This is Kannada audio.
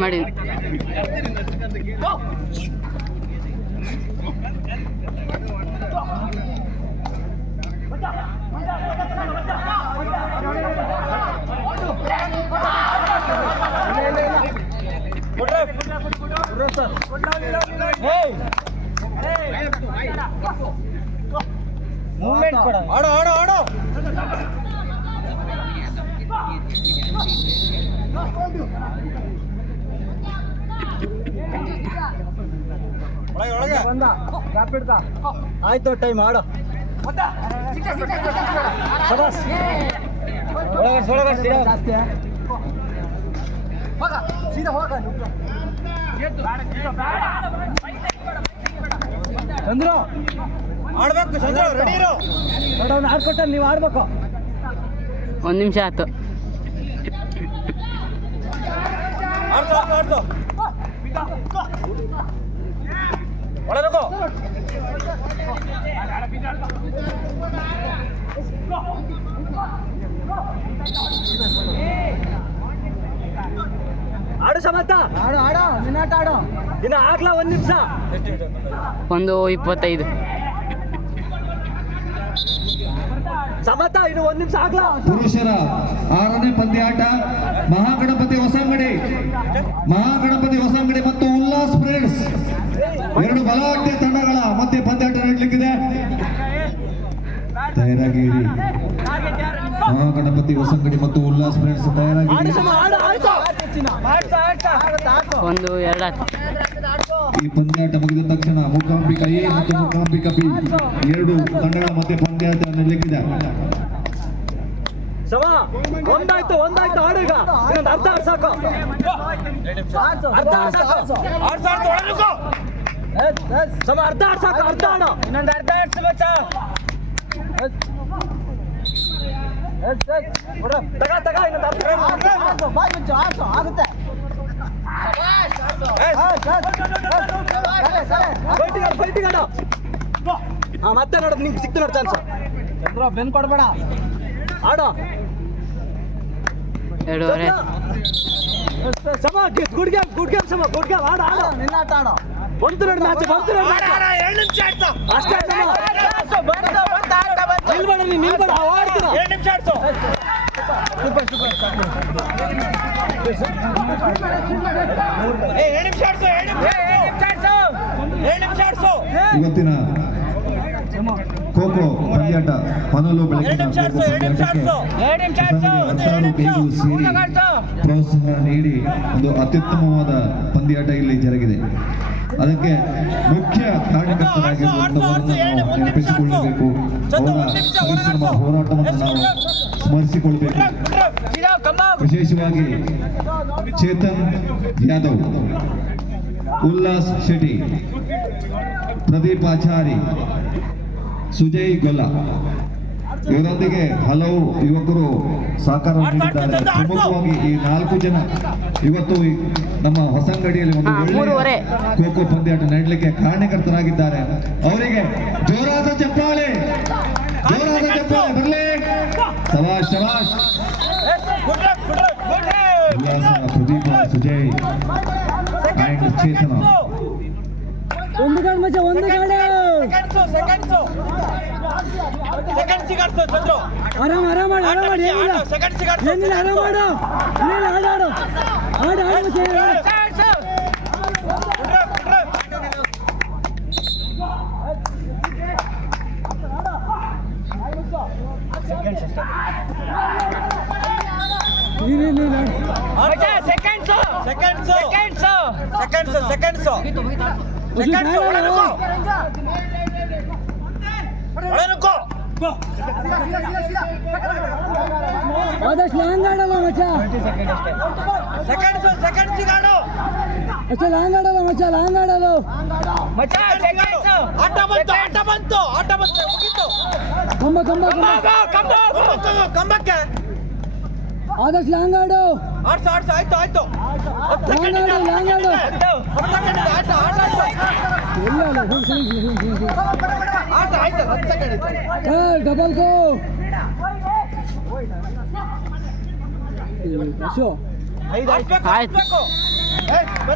ಮಾಡಿ ಮೂವ್ಮೆಂಟ್ ಕೊಡ ಆಡೋ ಆಡೋ ಆಡೋ ಒಳಗೆ ಒಳಗೆ ಬಂದ ಗ್ಯಾಪ್ ಇಡ್ತಾ ಆಯ್ತು ಟೈಮ್ ಆಡೋ ಶಬಾಸ್ ಒಳಗಡೆ ಜಾಸ್ತಿ ಸೀದಾ ಹೋಗ ಚಂದ್ರು ಆಡ್ಬೇಕು ಚಂದ್ರ ರೆಡಿ ಇರೋ ಅವ್ನು ಆಡ್ಕೊಟ್ಟ ನೀವು ಆಡ್ಬೇಕು 1 ನಿಮಿಷ ಆಯ್ತು ಆಡ್ಸೋ ಆಡ್ಸೋ ಒಳಗೆ ಹೋಗೋ ಆಡು ಸಮತ ಆಡು ಆಡು ನಿನ್ನಾಟ ಆಡು ಇನ್ನು ಆಗ್ಲಾ 1 ನಿಮಿಷ 1:25 ಸಮತ ಇನ್ನು 1 ನಿಮಿಷ ಆಗ್ಲಾ ಪುರುಷರ 6ನೇ ಪಂದ್ಯಾಟ ಮಹಾಗಣಪತಿ ಹೊಸಂಗಡಿ ಮತ್ತು ಉಲ್ಲಾಸ್ ಫ್ರೆಂಡ್ಸ್ ಎರಡು ಬಲಾಢ್ಯ ತಂಡಗಳ ಮಧ್ಯೆ ಪಂದ್ಯಾಟ ನಡೆಯಲಿಕ್ಕಿದೆ. ತಯಾರಾಗಿರಿ. ಮಹಾಗಣಪತಿ ಹೊಸಂಗಡಿ ಮತ್ತು ಉಲ್ಲಾಸ್ ಫ್ರೆಂಡ್ಸ್ ತಯಾರಾಗಿರಿ. 1:02 ಈ ಪಂದ್ಯಾಟ ಮುಗಿದ ತಕ್ಷಣ ಮೂಕಾಂಬಿಕಾ ಎ ಮತ್ತು ಮೂಕಾಂಬಿಕಾ ಬಿ ಎರಡು ತಂಡಗಳ ಮಧ್ಯೆ ಪಂದ್ಯಾಟ ನಡೆಯಲಿಕ್ಕಿದೆ. ಸಮ ಒಂದಾಯ್ತು ಆಡು ಈಗ ಇನ್ನೊಂದು ಅರ್ಧ ಆಡ್ ಸಾಕು ಸಮ ಅರ್ಧ ಆಡ್ ಸಾಕು ಅರ್ಧ ಆಡು ಇನ್ನೊಂದು ಅರ್ಧ ಆಡ್ಸು ಬಚ್ಚ ತಗ ಇನ್ನೊಂದು ಅರ್ಧ ಬಾಯ್ ಮುಂಚೆ ಆಡ್ಸು ಆಗುತ್ತೆ ಫೈಟಿಂಗ್ ಆಡು ಹಾಂ ಮತ್ತೆ ನೋಡು ನಿಂಗೆ ಸಿಕ್ತು ನೋಡು ಚಾನ್ಸ್ ಚಂದ್ರ ಬೆನ್ ಕೊಡ್ಬೇಡ ಆಡೋ 2:30 ಸಮ ಗುಡ್ ಗೇಮ್ ಸಮ ಗುಡ್ ಗೇಮ್ ಆಡ ನಿನ್ನ ಆಟ ಆಡೋ ಬಂತು ನೋಡಿ ಮ್ಯಾಚ್ ಅಷ್ಟೇ ನಿಲ್ಬೇಡ ನಿಲ್ಬೇಡ ಆಡ್ತೀರ 2 ನಿಮಿಷ ಆಡ್ಸೋ ಇವತ್ತಿನ ಖೋಖೋ ಪಂದ್ಯಾಟ ಹೊನಲು ಬೆಳಕಿನ ಸೇರಿ ಪ್ರೋತ್ಸಾಹ ನೀಡಿ ಒಂದು ಅತ್ಯುತ್ತಮವಾದ ಪಂದ್ಯಾಟ ಇಲ್ಲಿ ಜರುಗಿದೆ. ಅದಕ್ಕೆ ಮುಖ್ಯ ಕಾರಣಕರ್ತರಾಗಿರುವಂತವರನ್ನು ನಾವು ನೆನಪಿಸಿಕೊಳ್ಳಬೇಕು. ಅವರ ಪರಿಶ್ರಮ ಹೋರಾಟವನ್ನು ನಾವು ಸ್ಮರಿಸಿಕೊಳ್ಬೇಕು. ವಿಶೇಷವಾಗಿ ಚೇತನ್ ಯಾದವ್, ಉಲ್ಲಾಸ್ ಶೆಟ್ಟಿ, ಪ್ರದೀಪ್ ಆಚಾರಿ, ಸುಜಯ್ ಗೊಲ್ಲ ಇವರೊಂದಿಗೆ ಹಲವು ಯುವಕರು ಸಹಕಾರ ನೀಡಿದ್ದಾರೆ. ಪ್ರಮುಖವಾಗಿ ಈ 4 ಜನ ಇವತ್ತು ನಮ್ಮ ಹೊಸಂಗಡಿಯಲ್ಲಿ ಒಂದು ಒಳ್ಳೆಯ ಖೋಖೋ ಪಂದ್ಯಾಟ ನಡೆಯಲಿಕ್ಕೆ ಕಾರಣಕರ್ತರಾಗಿದ್ದಾರೆ. ಅವರಿಗೆ ಜೋರಾದ ಚಪ್ಪಾಳೆ ಬರಲಿ. ಶಬಾಷ್ ಉಲ್ಲಾಸ, ಪ್ರದೀಪ, ಸುಜಯ್ ಅಂಡ್ ಚೇತನ. ಒಂದು ಗಾಡಿ ಮಚ್ಚ ಒಂದು ಗಾಡಿ ಸೆಕೆಂಡ್ ಸಿಗಾಡ್ಸೋ ಚಂದ್ರು ಆರಾಮ ಮಾಡಿ ಏನಿಲ್ಲ ಸೆಕೆಂಡ್ ಸಿಗಾಡ್ಸೋ ಏನಿಲ್ಲ ಆರಾಮ ಮಾಡು ಇನ್ನೇನು ಆಡು ಸೆಕೆಂಡ್ಸ್ ಆದಷ್ಟು ಲಾಂಗ್ ಆಡಲ್ಲ ಮಚ್ಚ ಸೆಕೆಂಡ್ಸ್ ಆಡು ಅಷ್ಟೇ ಲಾಂಗ್ ಆಡಲ್ಲ ಮಚ್ಚ ಲಾಂಗ್ ಆಡಲು ಆಟ ಬಂತು ಮುಗೀತು. ಕಂಬಕ್ಕೆ ಆದಷ್ಟು ಲಾಂಗ್ ಆಡು ಆಡ್ಸು ಆಯ್ತು ಲಾಂಗ್ ಆಡು ಡಬಲ್ ಗೋ ಆಡ್ಸ್ಬೇಕು, ಆಯ್ತು. ಆಡ್ಸ್ಬೇಕು.